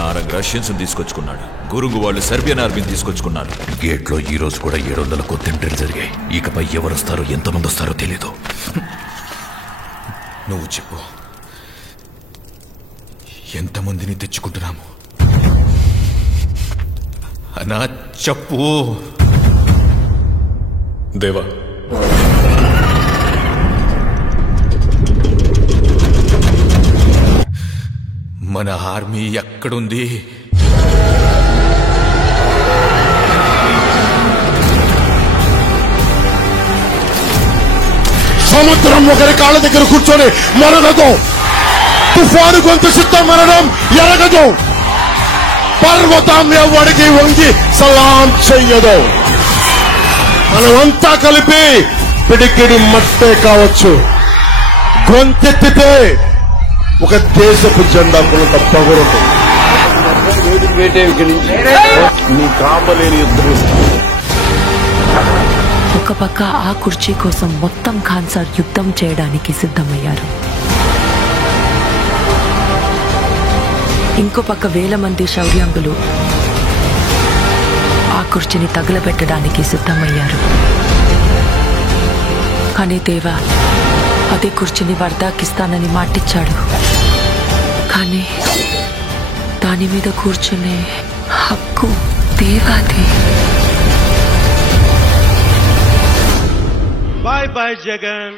Narang Russians తీసుకొచ్చుకున్నాడు, గురుగు వాళ్ళు Serbian ఆర్మీని తీసుకొచ్చుకున్నారు. గేట్లో ఈ రోజు కూడా 700 కొత్త ఎంట్రీలు జరిగాయి. ఇకపై ఎవరు వస్తారో ఎంతమంది వస్తారో తెలీదు. నువ్వు చెప్పు, ఎంతమందిని తెచ్చుకుంటున్నాము అన్నా? చెప్పు దేవా. మన ఆర్మీ ఎక్కడుంది? సముద్రం ఒకరి కాళ్ళ దగ్గర కూర్చొని మరగదు, తుఫాను గొంతు చుట్టూ మరడం ఎరగదు, పర్వతం ఎవడికి వంగి సలాం చెయ్యదు. మనమంతా కలిపి పిడికిడి మట్టే కావచ్చు, గొంతెత్తితే ఒక దేశపు జెండా కొంత పొగరుంటుంది. నీ కాపలేని యుద్ధం. ఒక పక్క ఆ కుర్చీ కోసం మొత్తం ఖాన్ సార్ యుద్ధం చేయడానికి సిద్ధమయ్యారు. ఇంకో పక్క వేల మంది శౌర్యాంగులు ఆ కుర్చీని తగలబెట్టడానికి సిద్ధమయ్యారు. కానీ దేవా అదే కుర్చీని వర్దాకిస్తానని మాటిచ్చాడు. కానీ దాని మీద కూర్చునే హక్కు దేవాది. Bye bye, Jagan.